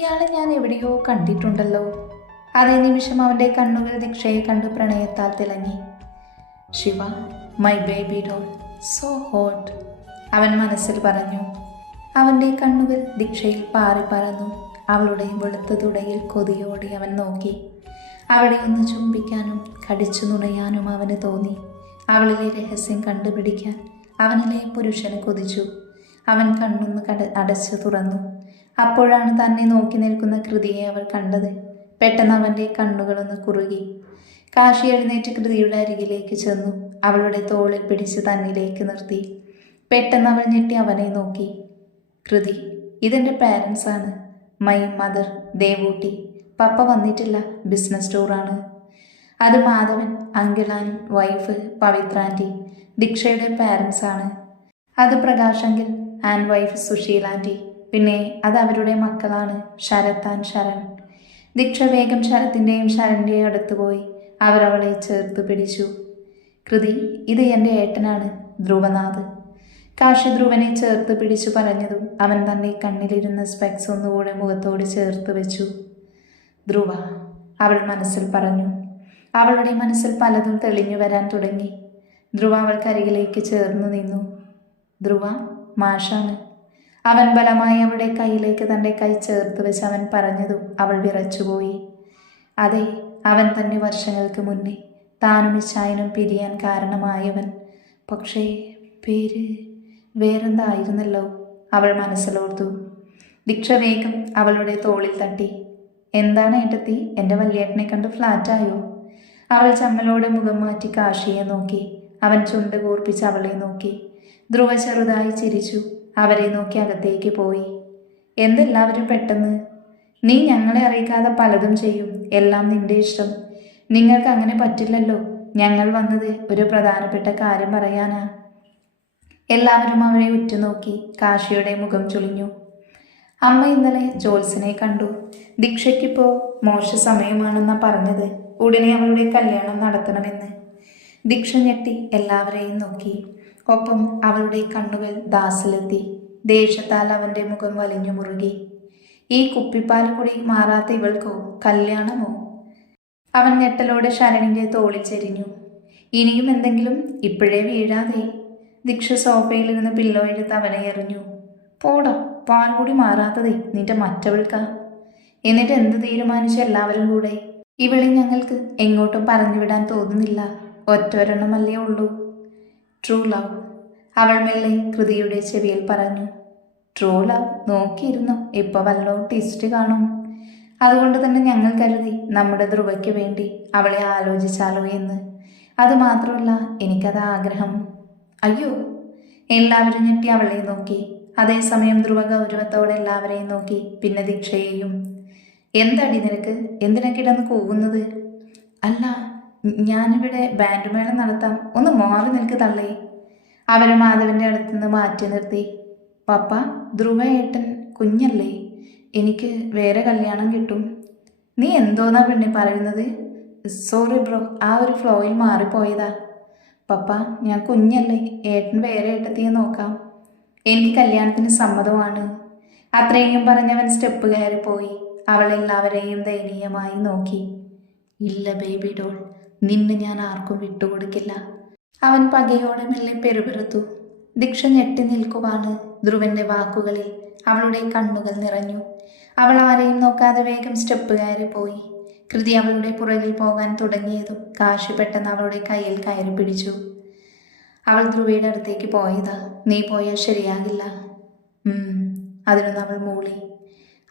ഇയാളെ ഞാൻ എവിടെയോ കണ്ടിട്ടുണ്ടല്ലോ. അതേ നിമിഷം അവൻ്റെ കണ്ണുകൾ ദീക്ഷയെ കണ്ട് പ്രണയത്താൽ തിളങ്ങി. Shiva, my baby doll, so hot, അവൻ മനസ്സിൽ പറഞ്ഞു. അവൻ്റെ കണ്ണുകൾ ദീക്ഷയിൽ പാറി പറന്നു. അവളുടെ വെളുത്ത തുടയിൽ കൊതിയോടെ അവൻ നോക്കി. അവളെ ഒന്ന് ചുംബിക്കാനും കടിച്ചു നുണയാനും അവന് തോന്നി. അവളിലെ രഹസ്യം കണ്ടുപിടിക്കാൻ അവനിലെ പുരുഷന് കൊതിച്ചു. അവൻ കണ്ണൊന്ന് അടച്ചു തുറന്നു. അപ്പോഴാണ് തന്നെ നോക്കി നിൽക്കുന്ന കൃതിയെ അവൾ കണ്ടത്. പെട്ടെന്ന് അവൻ്റെ കണ്ണുകളൊന്ന് കുറുകി. കാശി എഴുന്നേറ്റ് കൃതിയുടെ അരികിലേക്ക് ചെന്നു. അവളുടെ തോളിൽ പിടിച്ച് തന്നിലേക്ക് നിർത്തി. പെട്ടെന്ന് അവൾ ഞെട്ടി അവനെ നോക്കി. കൃതി, ഇതെൻ്റെ പാരൻസാണ്. My mother Devootty. പപ്പ വന്നിട്ടില്ല, ബിസിനസ് ടൂറാണ്. അത് Madhavan uncle and wife Pavithra aunty, ദീക്ഷയുടെ പാരൻസാണ്. അത് Prakash uncle and wife Susheela aunty. പിന്നെ അത് അവരുടെ മക്കളാണ്, ശരത് ആൻഡ് ശരൺ. ദീക്ഷ വേഗം ശരത്തിൻ്റെയും ശരണിൻ്റെയും അടുത്ത് പോയി. അവരവളെ ചേർത്ത് പിടിച്ചു. കൃതി, ഇത് എൻ്റെ ഏട്ടനാണ്, ധ്രുവനാഥ്. കാശി ധ്രുവനെ ചേർത്ത് പിടിച്ചു പറഞ്ഞതും അവൻ തൻ്റെ കണ്ണിലിരുന്ന സ്പെക്സ് ഒന്നുകൂടെ മുഖത്തോട് ചേർത്ത് വെച്ചു. ധ്രുവ, അവൾ മനസ്സിൽ പറഞ്ഞു. അവളുടെ മനസ്സിൽ പലതും തെളിഞ്ഞു വരാൻ തുടങ്ങി. ധ്രുവ അവൾക്കരികിലേക്ക് ചേർന്നു നിന്നു. ധ്രുവ, മാഷാണ്. അവൻ ബലമായി അവളുടെ കൈയിലേക്ക് തൻ്റെ കൈ ചേർത്ത് വെച്ച് അവൻ പറഞ്ഞതും അവൾ വിറച്ചുപോയി. അതെ, അവൻ തന്നെ വർഷങ്ങൾക്ക് മുന്നേ താനും ഇച്ചായനും പിരിയാൻ കാരണമായവൻ. പക്ഷേ പേര് വേറെന്തായിരുന്നല്ലോ, അവൾ മനസ്സിലോർത്തു. ദീക്ഷ വേഗം അവളുടെ തോളിൽ തട്ടി. എന്താണ് ഏട്ടത്തി, എൻ്റെ വല്യേട്ടനെ കണ്ട് ഫ്ലാറ്റായോ? അവൾ ചമ്മലോടെ മുഖം മാറ്റി കാശിയെ നോക്കി. അവൻ ചുണ്ട് കൂർപ്പിച്ച് അവളെ നോക്കി. ധ്രുവ ചെറുതായി ചിരിച്ചു. അവരെ നോക്കി അകത്തേക്ക് പോയി. എന്തെല്ലാവരും പെട്ടെന്ന്? നീ ഞങ്ങളെ അറിയിക്കാതെ പലതും ചെയ്യും. എല്ലാം നിന്റെ ഇഷ്ടം. നിങ്ങൾക്ക് അങ്ങനെ പറ്റില്ലല്ലോ. ഞങ്ങൾ വന്നത് ഒരു പ്രധാനപ്പെട്ട കാര്യം പറയാനാ. എല്ലാവരും അവരെ ഉറ്റുനോക്കി. കാശിയുടെ മുഖം ചുളിഞ്ഞു. അമ്മ ഇന്നലെ ജോത്സ്യനെ കണ്ടു. ദീക്ഷയ്ക്കിപ്പോൾ മോശ സമയമാണെന്നാ പറഞ്ഞത്. ഉടനെ അവളുടെ കല്യാണം നടത്തണമെന്ന്. ദീക്ഷ ഞെട്ടി എല്ലാവരെയും നോക്കി. ഒപ്പം അവളുടെ കണ്ണുകൾ ദാസിലെത്തി. ദേഷ്യത്താൽ അവൻ്റെ മുഖം വലിഞ്ഞു മുറുകി. ഈ കുപ്പിപ്പാൽ കൂടി മാറാത്ത ഇവൾക്കോ കല്യാണമോ? അവൻ ഞെട്ടലോടെ ശരണിൻ്റെ തോളിൽ ചെരിഞ്ഞു. ഇനിയും എന്തെങ്കിലും ഇപ്പോഴേ വീഴാതെ. ദീക്ഷ സോഫയിലിരുന്ന് പില്ലോ എടുത്ത് അവനെ എറിഞ്ഞു. പോടാ, പാൽ കൂടി മാറാത്തതേ നിന്റെ മറ്റവൾക്കാ. എന്നിട്ട് എന്ത് തീരുമാനിച്ച എല്ലാവരും കൂടെ? ഇവളെ ഞങ്ങൾക്ക് എങ്ങോട്ടും പറഞ്ഞുവിടാൻ തോന്നുന്നില്ല. ഒറ്റൊരെണ്ണമല്ലേ ഉള്ളൂ. ട്രൂ ലവ്, അവൾ മെല്ലെ കൃതിയുടെ ചെവിയിൽ പറഞ്ഞു. ട്രൂ ലവ് നോക്കിയിരുന്നു. ഇപ്പോൾ വല്ലോ ട്വിസ്റ്റ് കാണും. അതുകൊണ്ട് തന്നെ ഞങ്ങൾ കരുതി നമ്മുടെ ധ്രുവയ്ക്ക് വേണ്ടി അവളെ ആലോചിച്ചാലോ എന്ന്. അതുമാത്രമല്ല, എനിക്കത് ആഗ്രഹം. അയ്യോ! എല്ലാവരും ഞെട്ടി അവളെ നോക്കി. അതേസമയം ധ്രുവ ഗൗരവത്തോടെ എല്ലാവരെയും നോക്കി. പിന്നെ ദീക്ഷയെയും. എന്താടി നിനക്ക്? എന്തിനാ കിടന്ന് കൂവുന്നത്? അല്ല, ഞാനിവിടെ ബാൻഡ് മേളം നടത്താം. ഒന്ന് മാറി നിൽക്ക് തള്ളേ. അവരെ മാധവൻ്റെ അടുത്തുനിന്ന് മാറ്റി നിർത്തി. പപ്പ, ധ്രുവ ഏട്ടൻ കുഞ്ഞല്ലേ. എനിക്ക് വേറെ കല്യാണം കിട്ടും. നീ എന്തോന്നാ പെണ്ണെ പറയുന്നത്? സോറി ബ്രോ, ആ ഒരു ഫ്ലോയിൽ മാറിപ്പോയതാ. പപ്പ, ഞാൻ കുഞ്ഞല്ലേ. ഏട്ടൻ വേറെ ഏട്ടത്തിയെ നോക്കാം. എനിക്ക് കല്യാണത്തിന് സമ്മതമാണ്. അത്രയും പറഞ്ഞവൻ സ്റ്റെപ്പ് കയറിപ്പോയി. അവൾ എല്ലാവരെയും ദയനീയമായി നോക്കി. ഇല്ല ബേബി ഡോൾ, നിന്നെ ഞാൻ ആർക്കും വിട്ടുകൊടുക്കില്ല. അവൻ പകയോടെ മെല്ലെ പെരുപിറുത്തു. ദീക്ഷ ഞെട്ടി നിൽക്കുവാണ് ധ്രുവന്റെ വാക്കുകളിൽ. അവളുടെ കണ്ണുകൾ നിറഞ്ഞു. അവൾ ആരെയും നോക്കാതെ വേഗം സ്റ്റെപ്പ് കയറിപ്പോയി. കൃതി അവളുടെ പുറകിൽ പോകാൻ തുടങ്ങിയതും കാശി പെട്ടെന്ന് അവളുടെ കയ്യിൽ കയറി പിടിച്ചു. അവൾ ധ്രുവയുടെ അടുത്തേക്ക് പോയതാ. നീ പോയാൽ ശരിയാകില്ല. അതിനൊന്ന് അവൾ മൂളി.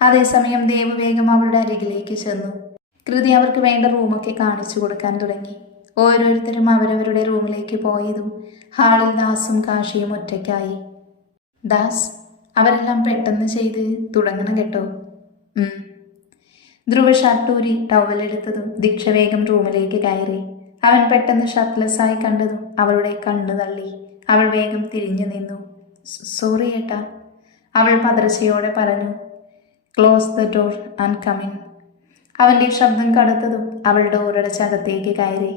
അതേസമയം ദേവ് വേഗം അവളുടെ അരികിലേക്ക് ചെന്നു. കൃതി അവർക്ക് വേണ്ട റൂമൊക്കെ കാണിച്ചു കൊടുക്കാൻ തുടങ്ങി. ഓരോരുത്തരും അവരവരുടെ റൂമിലേക്ക് പോയതും ഹാളിൽ ദാസും കാശിയും ഒറ്റയ്ക്കായി. ദാസ്, അവരെല്ലാം പെട്ടെന്ന് ചെയ്ത് തുടങ്ങണം കേട്ടോ. ധ്രുവ ഷർട്ടൂരി ടവലെടുത്തതും ദീക്ഷ വേഗം റൂമിലേക്ക് കയറി. അവൻ പെട്ടെന്ന് ഷർട്ട്ലെസ്സായി കണ്ടതും അവളുടെ കണ്ണു തള്ളി. അവൾ വേഗം തിരിഞ്ഞു നിന്നു. സോറി ഏട്ടാ, അവൾ പതർച്ചയോടെ പറഞ്ഞു. Close the door and come in. അവൻ്റെ ശബ്ദം കടുത്തതും അവൾ ഡോറടച്ചകത്തേക്ക് കയറി.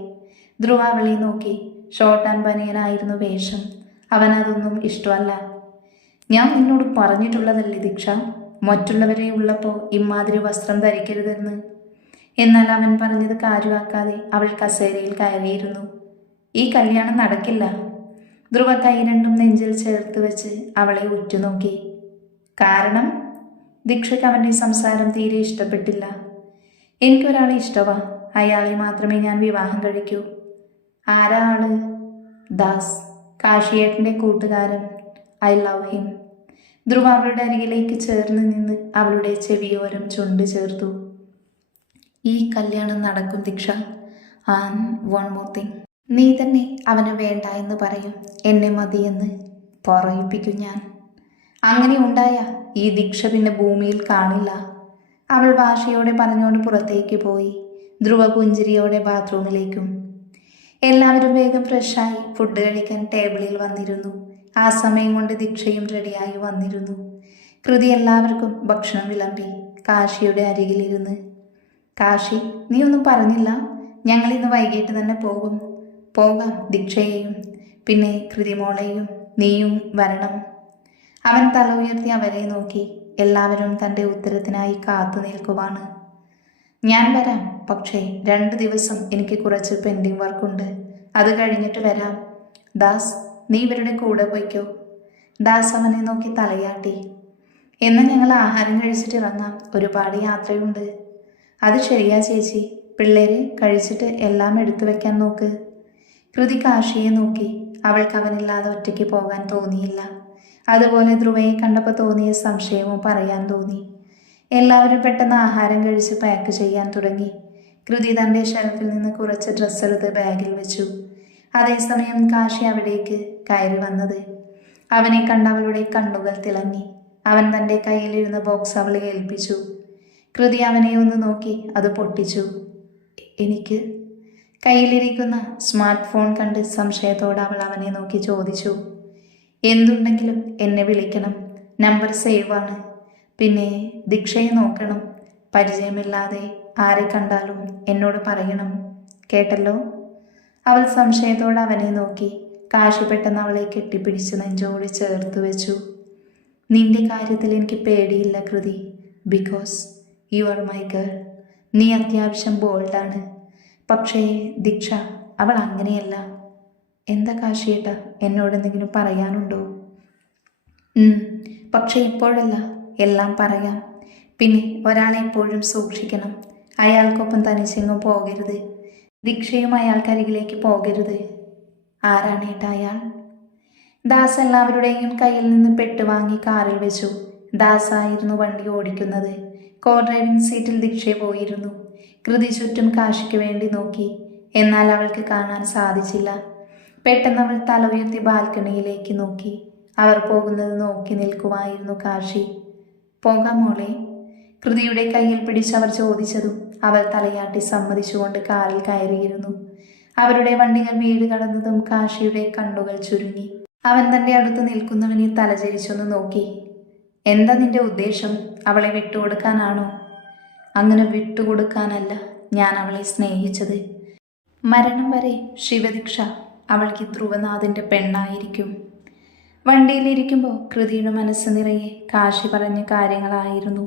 ധ്രുവ അവളെ നോക്കി. ഷോർട്ട് ആൻഡ് ബനിയനായിരുന്നു വേഷം. അവനതൊന്നും ഇഷ്ടമല്ല. ഞാൻ നിന്നോട് പറഞ്ഞിട്ടുള്ളതല്ലേ ദീക്ഷ, മറ്റുള്ളവരെ ഉള്ളപ്പോൾ ഇമ്മാതിരി വസ്ത്രം ധരിക്കരുതെന്ന്. എന്നാൽ അവൻ പറഞ്ഞത് കാര്യമാക്കാതെ അവൾ കസേരയിൽ കയറിയിരുന്നു. ഈ കല്യാണം നടക്കില്ല. ധ്രുവ കൈ രണ്ടും നെഞ്ചിൽ ചേർത്ത് വെച്ച് അവളെ ഉറ്റുനോക്കി. കാരണം? ദീക്ഷയ്ക്ക് അവൻ്റെ സംസാരം തീരെ ഇഷ്ടപ്പെട്ടില്ല. എനിക്കൊരാളെ ഇഷ്ടമാ. അയാളെ മാത്രമേ ഞാൻ വിവാഹം കഴിക്കൂ. ആരാ ആള്? ദാസ്, കാശിയേട്ടൻ്റെ കൂട്ടുകാരൻ. I love him. ധ്രുവ അവളുടെ അരികിലേക്ക് ചേർന്ന് നിന്ന് അവളുടെ ചെവിയോരം ചുണ്ട് ചേർത്തു. ഈ കല്യാണം നടക്കും ദീക്ഷ. ആൻഡ് വൺ മോർ തിങ്, നീ തന്നെ അവന് വേണ്ട എന്ന് പറയും. എന്നെ മതിയെന്ന് പറയിപ്പിക്കും ഞാൻ. അങ്ങനെ ഉണ്ടായ ഈ ദീക്ഷ പിന്നെ ഭൂമിയിൽ കാണില്ല. അവൾ ഭാഷയോടെ പറഞ്ഞുകൊണ്ട് പുറത്തേക്ക് പോയി. ധ്രുവ പുഞ്ചിരിയോടെ ബാത്റൂമിലേക്കും. എല്ലാവരും വേഗം ഫ്രഷായി ഫുഡ് കഴിക്കാൻ ടേബിളിൽ വന്നിരുന്നു. ആ സമയം കൊണ്ട് ദീക്ഷയും റെഡിയായി വന്നിരുന്നു. കൃതി എല്ലാവർക്കും ഭക്ഷണം വിളമ്പി കാശിയുടെ അരികിലിരുന്ന്. കാശി, നീ ഒന്നും പറഞ്ഞില്ല. ഞങ്ങൾ ഇന്ന് വൈകിട്ട് തന്നെ പോകും. പോകാം. ദീക്ഷയെയും പിന്നെ കൃതിമോളെയും നീയും വരണം. അവൻ തല ഉയർത്തി അവരെ നോക്കി. എല്ലാവരും തൻ്റെ ഉത്തരത്തിനായി കാത്തു നിൽക്കുവാണ്. ഞാൻ വരാം, പക്ഷേ 2 ദിവസം എനിക്ക് കുറച്ച് പെൻഡിങ് വർക്കുണ്ട്. അത് കഴിഞ്ഞിട്ട് വരാം. ദാസ്, നീ ഇവരുടെ കൂടെ പോയിക്കോ. ദാസ് അവനെ നോക്കി തലയാട്ടി. എന്നാൽ ഞങ്ങൾ ആഹാരം കഴിച്ചിട്ട് ഇറങ്ങാം. ഒരുപാട് യാത്രയുണ്ട്. അത് ശരിയാ ചേച്ചി. പിള്ളേര് കഴിച്ചിട്ട് എല്ലാം എടുത്തു വെക്കാൻ നോക്ക്. കൃതി കാശിയെ നോക്കി. അവൾക്ക് അവനില്ലാതെ ഒറ്റയ്ക്ക് പോകാൻ തോന്നിയില്ല. അതുപോലെ ധ്രുവയെ കണ്ടപ്പോൾ തോന്നിയ സംശയവും പറയാൻ തോന്നി. എല്ലാവരും പെട്ടെന്ന് ആഹാരം കഴിച്ച് പാക്ക് ചെയ്യാൻ തുടങ്ങി. കൃതി തൻ്റെ ഷെൽഫിൽ നിന്ന് കുറച്ച് ഡ്രസ്സ് എടുത്ത് ബാഗിൽ വെച്ചു. അതേസമയം കാശി അവിടേക്ക് കയറി വന്നത്. അവനെ കണ്ട് അവളുടെ കണ്ണുകൾ തിളങ്ങി. അവൻ തൻ്റെ കയ്യിലിരുന്ന ബോക്സ് അവളെ ഏൽപ്പിച്ചു. കൃതി അവനെ ഒന്ന് നോക്കി അത് പൊട്ടിച്ചു. എനിക്ക്? കയ്യിലിരിക്കുന്ന സ്മാർട്ട് ഫോൺ കണ്ട് സംശയത്തോടെ അവൾ അവനെ നോക്കി ചോദിച്ചു. എന്തുണ്ടെങ്കിലും എന്നെ വിളിക്കണം. നമ്പർ സേവ് ആണ്. പിന്നെ ദീക്ഷയെ നോക്കണം. പരിചയമില്ലാതെ ആരെ കണ്ടാലും എന്നോട് പറയണം. കേട്ടല്ലോ? അവൾ സംശയത്തോടെ അവനെ നോക്കി. കാശി പെട്ടെന്ന് അവളെ കെട്ടിപ്പിടിച്ച് നെഞ്ചോട് ചേർത്ത് വെച്ചു. നിന്റെ കാര്യത്തിൽ എനിക്ക് പേടിയില്ല കൃതി. Because you are my girl. നീ അത്യാവശ്യം ബോൾഡാണ്. പക്ഷേ ദീക്ഷ അവൾ അങ്ങനെയല്ല. എന്താ കാശിയേട്ട, എന്നോട് എന്തെങ്കിലും പറയാനുണ്ടോ? പക്ഷേ ഇപ്പോഴല്ല, എല്ലാം പറയാം. പിന്നെ ഒരാളെ എപ്പോഴും സൂക്ഷിക്കണം. അയാൾക്കൊപ്പം തനിച്ചെങ്ങും പോകരുത്. ദീക്ഷയും അയാൾക്കരികിലേക്ക് പോകരുത്. ആരാണേട്ടാ അയാൾ? ദാസ് എല്ലാവരുടെയും കയ്യിൽ നിന്ന് പെട്ടുവാങ്ങി കാറിൽ വെച്ചു. ദാസായിരുന്നു വണ്ടി ഓടിക്കുന്നത്. കോ ഡ്രൈവിംഗ് സീറ്റിൽ ദീക്ഷ പോയിരുന്നു. കൃതി ചുറ്റും കാശിക്ക് വേണ്ടി നോക്കി. എന്നാൽ അവൾക്ക് കാണാൻ സാധിച്ചില്ല. പെട്ടെന്ന് അവൾ തല ഉയർത്തി ബാൽക്കണിയിലേക്ക് നോക്കി. അവർ പോകുന്നത് നോക്കി നിൽക്കുമായിരുന്നു കാശി. പോകാം മോളെ? കൃതിയുടെ കയ്യിൽ പിടിച്ചവർ ചോദിച്ചതും അവൾ തലയാട്ടി സമ്മതിച്ചുകൊണ്ട് കാറിൽ കയറിയിരുന്നു. അവരുടെ വണ്ടികൾ വീട് കടന്നതും കാശിയുടെ കണ്ണുകൾ ചുരുങ്ങി. അവൻ തൻ്റെ അടുത്ത് നിൽക്കുന്നവനെ തലചരിച്ചൊന്ന് നോക്കി. എന്താ നിന്റെ ഉദ്ദേശം? അവളെ വിട്ടുകൊടുക്കാനാണോ? അങ്ങനെ വിട്ടുകൊടുക്കാനല്ല ഞാൻ അവളെ സ്നേഹിച്ചത്. മരണം വരെ ശിവദീക്ഷ അവൾക്ക് ധ്രുവനാഥിൻ്റെ പെണ്ണായിരിക്കും. വണ്ടിയിലിരിക്കുമ്പോൾ കൃതിയുടെ മനസ്സ് നിറയെ കാശി പറഞ്ഞ കാര്യങ്ങളായിരുന്നു.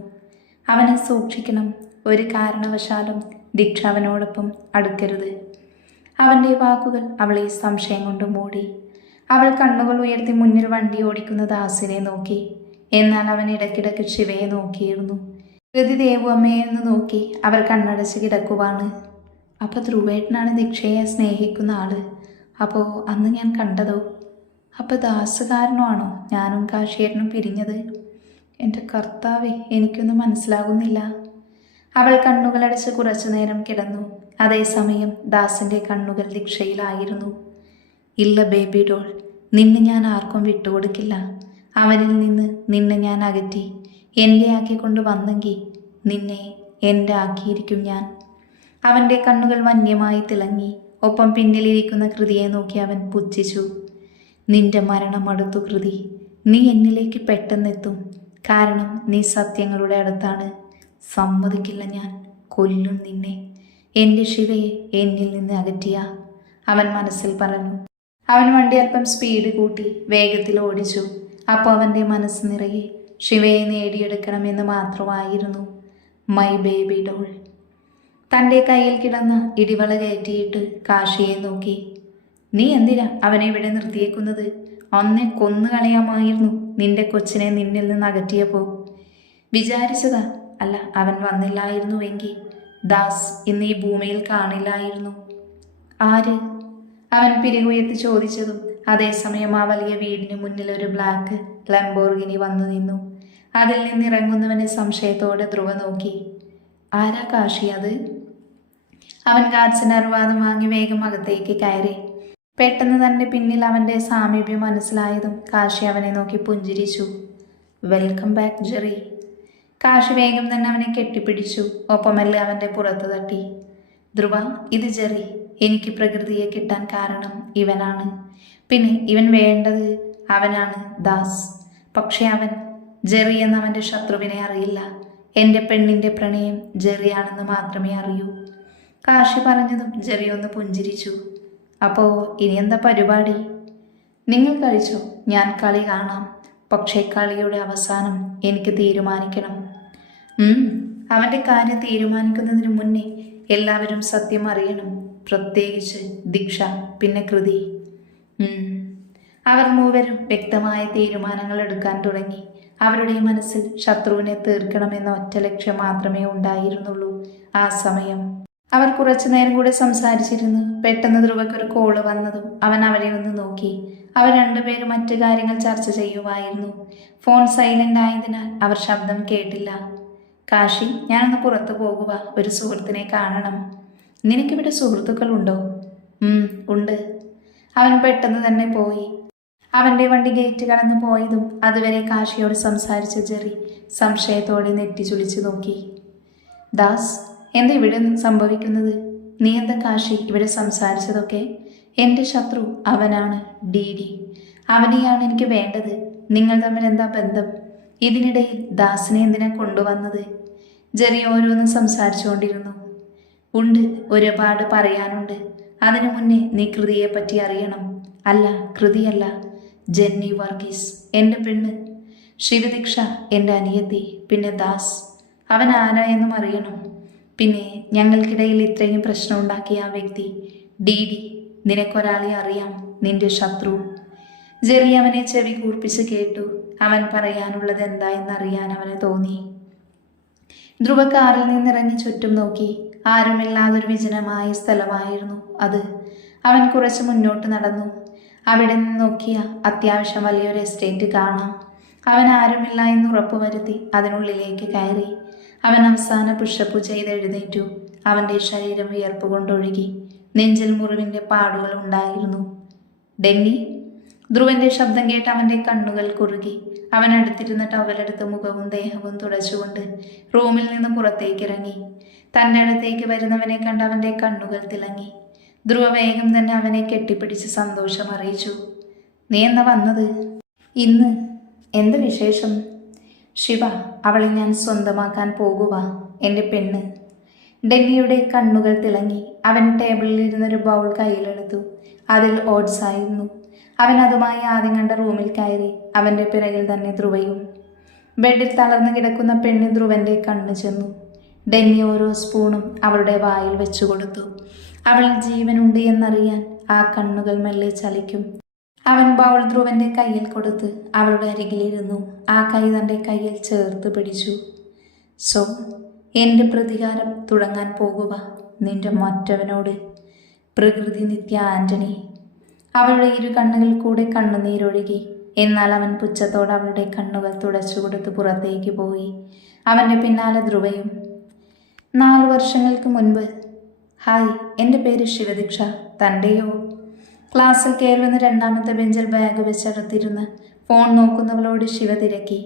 അവനെ സൂക്ഷിക്കണം. ഒരു കാരണവശാലും ദീക്ഷ അവനോടൊപ്പം അടുക്കരുത്. അവൻ്റെ വാക്കുകൾ അവളെ സംശയം കൊണ്ട് മൂടി. അവൾ കണ്ണുകൾ ഉയർത്തി മുന്നിൽ വണ്ടി ഓടിക്കുന്ന ദാസിനെ നോക്കി. എന്നാൽ അവൻ ഇടയ്ക്കിടയ്ക്ക് ശിവയെ നോക്കിയിരുന്നു. കൃതി ദേവു അമ്മയെന്ന് നോക്കി അവർ കണ്ണടച്ച് കിടക്കുവാണ്. അപ്പോൾ ധ്രുവേട്ടനാണ് ദീക്ഷയെ സ്നേഹിക്കുന്ന ആള്. അപ്പോൾ അന്ന് ഞാൻ കണ്ടതോ? അപ്പോൾ ദാസുകാരനാണോ ഞാനും കാശിയേട്ടനും പിരിഞ്ഞത്? എൻ്റെ കർത്താവേ, എനിക്കൊന്നും മനസ്സിലാകുന്നില്ല. അവൾ കണ്ണുകളടച്ച് കുറച്ചു നേരം കിടന്നു. അതേസമയം ദാസിൻ്റെ കണ്ണുകൾ ദീക്ഷയിലായിരുന്നു. ഇല്ല ബേബി ഡോൾ, നിന്നെ ഞാൻ ആർക്കും വിട്ടുകൊടുക്കില്ല. അവനിൽ നിന്ന് നിന്നെ ഞാൻ അകറ്റി എൻ്റെ ആക്കിക്കൊണ്ട് വന്നെങ്കിൽ നിന്നെ എൻ്റെ ആക്കിയിരിക്കും ഞാൻ. അവൻ്റെ കണ്ണുകൾ വന്യമായി തിളങ്ങി. ഒപ്പം പിന്നിലിരിക്കുന്ന കൃതിയെ നോക്കി അവൻ പുച്ഛിച്ചു. നിന്റെ മരണം അടുത്തു കൃതി. നീ എന്നിലേക്ക് പെട്ടെന്നെത്തും. കാരണം നീ സത്യങ്ങളുടെ അടുത്താണ്. സമ്മതിക്കില്ല ഞാൻ. കൊല്ലും നിന്നെ. എൻ്റെ ശിവയെ എന്നിൽ നിന്ന് അകറ്റിയ അവൻ മനസ്സിൽ പറഞ്ഞു. അവൻ വണ്ടി അല്പം സ്പീഡ് കൂട്ടി വേഗത്തിൽ ഓടിച്ചു. അപ്പോൾ അവൻ്റെ മനസ്സ് നിറയെ ശിവയെ നേടിയെടുക്കണമെന്ന് മാത്രമായിരുന്നു. My baby doll. തൻ്റെ കയ്യിൽ കിടന്ന ഇടിവള കയറ്റിയിട്ട് കാശിയെ നോക്കി. നീ എന്തിനാ അവനെ ഇവിടെ നിർത്തിയേക്കുന്നത്? അന്നെ കൊന്നു കളയാമായിരുന്നു നിന്റെ കൊച്ചിനെ നിന്നിൽ നിന്ന് അകറ്റിയപ്പോൾ. വിചാരിച്ചതാ. അല്ല, അവൻ വന്നില്ലായിരുന്നുവെങ്കിൽ ദാസ് ഇന്ന് ഈ ഭൂമിയിൽ കാണില്ലായിരുന്നു. ആര്? അവൻ പിരികുയർത്തി ചോദിച്ചതും അതേസമയം ആ വലിയ വീടിന് മുന്നിൽ ഒരു ബ്ലാക്ക് ലംബോർഗിനി വന്നു നിന്നു. അതിൽ നിന്നിറങ്ങുന്നവനെ സംശയത്തോടെ ധ്രുവ നോക്കി. ആരാ കാശി അത്? അവൻ ഗാഡ്സിന്റെ അനുവാദം വാങ്ങി വേഗം അകത്തേക്ക് കയറി. പെട്ടെന്ന് തന്റെ പിന്നിൽ അവന്റെ സാമീപ്യം മനസ്സിലായതും കാശി അവനെ നോക്കി പുഞ്ചിരിച്ചു. Welcome back Jerry. കാശി വേഗം തന്നെ അവനെ കെട്ടിപ്പിടിച്ചു. ഒപ്പമല്ലേ അവന്റെ പുറത്ത് തട്ടി. ധ്രുവ, ഇത് ജെറി. എനിക്ക് പ്രകൃതിയെ കിട്ടാൻ കാരണം ഇവനാണ്. പിന്നെ ഇവൻ വേണ്ടത് അവനാണ്, ദാസ്. പക്ഷെ അവൻ ജെറി എന്ന അവൻ്റെ ശത്രുവിനെ അറിയില്ല. എൻ്റെ പെണ്ണിൻ്റെ പ്രണയം ജെറിയാണെന്ന് മാത്രമേ അറിയൂ. കാശി പറഞ്ഞതും ജെറി ഒന്ന് പുഞ്ചിരിച്ചു. അപ്പോൾ ഇനി എന്താ പരിപാടി? നിങ്ങൾ കഴിച്ചോ? ഞാൻ കളി കാണാം. പക്ഷേ കളിയുടെ അവസാനം എനിക്ക് തീരുമാനിക്കണം. അവൻ്റെ കാര്യം തീരുമാനിക്കുന്നതിന് മുന്നേ എല്ലാവരും സത്യം അറിയണം. പ്രത്യേകിച്ച് ദീക്ഷ, പിന്നെ കൃതി. അവർ മൂവരും വ്യക്തമായ തീരുമാനങ്ങൾ എടുക്കാൻ തുടങ്ങി. അവരുടെ മനസ്സിൽ ശത്രുവിനെ തീർക്കണമെന്ന ഒറ്റ ലക്ഷ്യം മാത്രമേ ഉണ്ടായിരുന്നുള്ളൂ. ആ സമയം അവർ കുറച്ചു നേരം കൂടെ സംസാരിച്ചിരുന്നു. പെട്ടെന്ന് ധ്രുവയ്ക്കൊരു കോള് വന്നതും അവൻ അവരെ ഒന്ന് നോക്കി. അവർ രണ്ടുപേരും മറ്റു കാര്യങ്ങൾ ചർച്ച ചെയ്യുമായിരുന്നു. ഫോൺ സൈലന്റ് ആയതിനാൽ അവർ ശബ്ദം കേട്ടില്ല. കാശി, ഞാനൊന്ന് പുറത്തു പോകുക. ഒരു സുഹൃത്തിനെ കാണണം. നിനക്കിവിടെ സുഹൃത്തുക്കളുണ്ടോ? ഉണ്ട്. അവൻ പെട്ടെന്ന് തന്നെ പോയി. അവൻ്റെ വണ്ടി ഗേറ്റ് കടന്നു പോയതും അതുവരെ കാശിയോട് സംസാരിച്ച ജെറി സംശയത്തോടെ നെറ്റി ചുളിച്ചു നോക്കി. ദാസ്, എന്താ ഇവിടെ സംഭവിക്കുന്നത്? നീ എന്താ കാശി ഇവിടെ സംസാരിച്ചതൊക്കെ? എൻ്റെ ശത്രു അവനാണ്, ഡി. അവനെയാണ് എനിക്ക് വേണ്ടത്. നിങ്ങൾ തമ്മിൽ എന്താ ബന്ധം? ഇതിനിടയിൽ ദാസിനെ എന്തിനാ കൊണ്ടുവന്നത്? ജെറി ഓരോന്നും സംസാരിച്ചുകൊണ്ടിരുന്നു. ഉണ്ട്, ഒരുപാട് പറയാനുണ്ട്. അതിനു മുന്നേ നീ കൃതിയെ പറ്റി അറിയണം. അല്ല, കൃതിയല്ല, ജെന്നി വർഗീസ്, എൻ്റെ പെണ്ണ്. ശിവദീക്ഷ, എൻ്റെ അനിയത്തി. പിന്നെ ദാസ്, അവൻ ആരായെന്നും അറിയണം. പിന്നെ ഞങ്ങൾക്കിടയിൽ ഇത്രയും പ്രശ്നം ഉണ്ടാക്കിയ ആ വ്യക്തി ഡി. നിനക്കൊരാളെ അറിയാം, നിന്റെ ശത്രു. ജെറി അവനെ ചെവി കൂർപ്പിച്ച് കേട്ടു. അവൻ പറയാനുള്ളത് എന്തായെന്നറിയാൻ അവന് തോന്നി. ധ്രുവ കാറിൽ നിന്നിറങ്ങി ചുറ്റും നോക്കി. ആരുമില്ലാതൊരു വിജനമായ സ്ഥലമായിരുന്നു അത്. അവൻ കുറച്ച് മുന്നോട്ട് നടന്നു. അവിടെ നിന്ന് നോക്കിയ അത്യാവശ്യം വലിയൊരു എസ്റ്റേറ്റ് കാണാം. അവൻ ആരുമില്ല എന്ന് ഉറപ്പുവരുത്തി അതിനുള്ളിലേക്ക് കയറി. അവൻ അവസാന പുഷപ്പ് ചെയ്ത് എഴുന്നേറ്റു. അവൻ്റെ ശരീരം വിയർപ്പ് കൊണ്ടൊഴുകി. നെഞ്ചിൽ മുറിവിൻ്റെ പാടുകൾ ഉണ്ടായിരുന്നു. ഡെന്നി. ധ്രുവന്റെ ശബ്ദം കേട്ട് അവൻ്റെ കണ്ണുകൾ കുറുകി. അവൻ അടുത്തിരുന്ന ടവലെടുത്ത് മുഖവും ദേഹവും തുടച്ചുകൊണ്ട് റൂമിൽ നിന്ന് പുറത്തേക്കിറങ്ങി. തൻ്റെ അടുത്തേക്ക് വരുന്നവനെ കണ്ട് അവൻ്റെ കണ്ണുകൾ തിളങ്ങി. ധ്രുവ വേഗം തന്നെ അവനെ കെട്ടിപ്പിടിച്ച് സന്തോഷം അറിയിച്ചു. നീ എന്നാ വന്നത്? ഇന്ന്. എന്ത് വിശേഷം? ശിവ, അവളെ ഞാൻ സ്വന്തമാക്കാൻ പോകുക, എൻ്റെ പെണ്ണ്. ഡെന്നിയുടെ കണ്ണുകൾ തിളങ്ങി. അവൻ ടേബിളിൽ ഇരുന്നൊരു ബൗൾ കയ്യിലെടുത്തു. അതിൽ ഓട്സ് ആയിരുന്നു. അവൻ അതുമായി ആദ്യം കണ്ട റൂമിൽ കയറി. അവൻ്റെ പിറകിൽ തന്നെ ധ്രുവയും. ബെഡിൽ തളർന്നു കിടക്കുന്ന പെണ്ണ് ധ്രുവൻ്റെ കണ്ണു ചെന്നു. ഡെന്നി ഓരോ സ്പൂണും അവളുടെ വായിൽ വെച്ചു കൊടുത്തു. അവൾ ജീവനുണ്ട് എന്നറിയാൻ ആ കണ്ണുകൾ മെല്ലെ ചലിക്കും. അവൻ ബൗൾ ധ്രുവന്റെ കയ്യിൽ കൊടുത്ത് അവളുടെ അരികിലിരുന്നു. ആ കൈ തൻ്റെ കയ്യിൽ ചേർത്ത് പിടിച്ചു. സോ, എൻ്റെ പ്രതികാരം തുടങ്ങാൻ പോകുക നിന്റെ മറ്റവനോട്, പ്രകൃതി നിത്യ ആന്റണി. അവളുടെ ഇരു കണ്ണുകൾ കൂടെ കണ്ണുനീരൊഴുകി. എന്നാൽ അവൻ പുച്ഛത്തോടെ അവളുടെ കണ്ണുകൾ തുടച്ചു കൊടുത്ത് പുറത്തേക്ക് പോയി. അവൻ്റെ പിന്നാലെ ധ്രുവയും. 4 വർഷങ്ങൾക്ക് മുൻപ്. ഹായ്, എൻ്റെ പേര് ശിവദീക്ഷ. തൻ്റെയോ? ക്ലാസ്സിൽ കയറുന്ന രണ്ടാമത്തെ ബെഞ്ചിൽ ബാഗ് വെച്ചടുത്തിരുന്ന് ഫോൺ നോക്കുന്നവളോട് ശിവ തിരക്കി.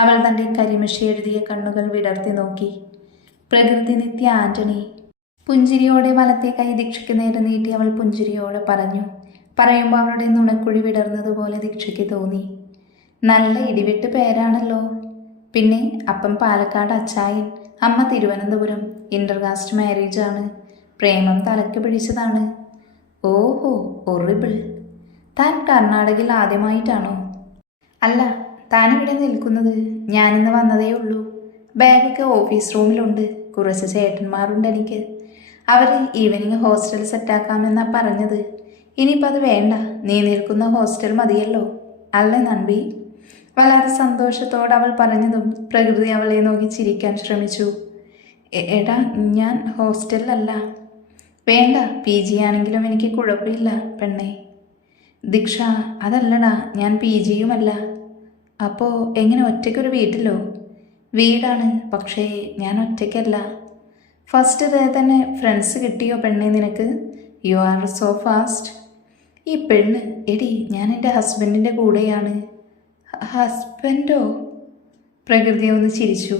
അവൾ തൻ്റെ കരിമഷി എഴുതിയ കണ്ണുകൾ വിടർത്തി നോക്കി. പ്രകൃതി നിത്യ ആന്റണി. പുഞ്ചിരിയോടെ വലത്തെ കൈ ദീക്ഷയ്ക്ക് നേരെ നീട്ടി അവൾ പുഞ്ചിരിയോടെ പറഞ്ഞു. പറയുമ്പോൾ അവളുടെ നുണക്കുഴി വിടർന്നതുപോലെ ദീക്ഷയ്ക്ക് തോന്നി. നല്ല ഇടിവിട്ട് പേരാണല്ലോ. പിന്നെ അപ്പം പാലക്കാട് അച്ചായൻ, അമ്മ തിരുവനന്തപുരം. ഇന്റർകാസ്റ്റ് മാരേജാണ്. പ്രേമം തലക്ക് പിടിച്ചതാണ്. ഓഹോ, ഒറിബിൾ. താൻ കർണാടകയിൽ ആദ്യമായിട്ടാണോ? അല്ല, താനിവിടെ നിൽക്കുന്നത്? ഞാനിന്ന് വന്നതേ ഉള്ളൂ. ബാഗൊക്കെ ഓഫീസ് റൂമിലുണ്ട്. കുറച്ച് ചേട്ടന്മാരുണ്ട് എനിക്ക്. അവർ ഈവനിങ് ഹോസ്റ്റൽ സെറ്റാക്കാമെന്നാ പറഞ്ഞത്. ഇനിയിപ്പോൾ അത് വേണ്ട, നീ നിൽക്കുന്ന ഹോസ്റ്റൽ മതിയല്ലോ അല്ലേ നൻവി? വല്ലാതെ സന്തോഷത്തോടെ അവൾ പറഞ്ഞതും പ്രകൃതി അവളെ നോക്കി ചിരിക്കാൻ ശ്രമിച്ചു. എടാ, ഞാൻ ഹോസ്റ്റലിലല്ല. വേണ്ട, PG ആണെങ്കിലും എനിക്ക് കുഴപ്പമില്ല പെണ്ണേ. ദീക്ഷ, അതല്ലടാ, ഞാൻ PGയുമല്ല. അപ്പോൾ എങ്ങനെ ഒറ്റയ്ക്കൊരു വീട്ടിലോ? വീടാണ്, പക്ഷേ ഞാൻ ഒറ്റയ്ക്കല്ല. ഫസ്റ്റ് ഡേ തന്നെ ഫ്രണ്ട്സ് കിട്ടിയോ പെണ്ണേ നിനക്ക്? You are so fast. ഈ പെണ്ണ്, എടി ഞാൻ എൻ്റെ ഹസ്ബൻഡിൻ്റെ കൂടെയാണ്. ഹസ്ബൻഡോ? പ്രകൃതി ഒന്ന് ചിരിച്ചു.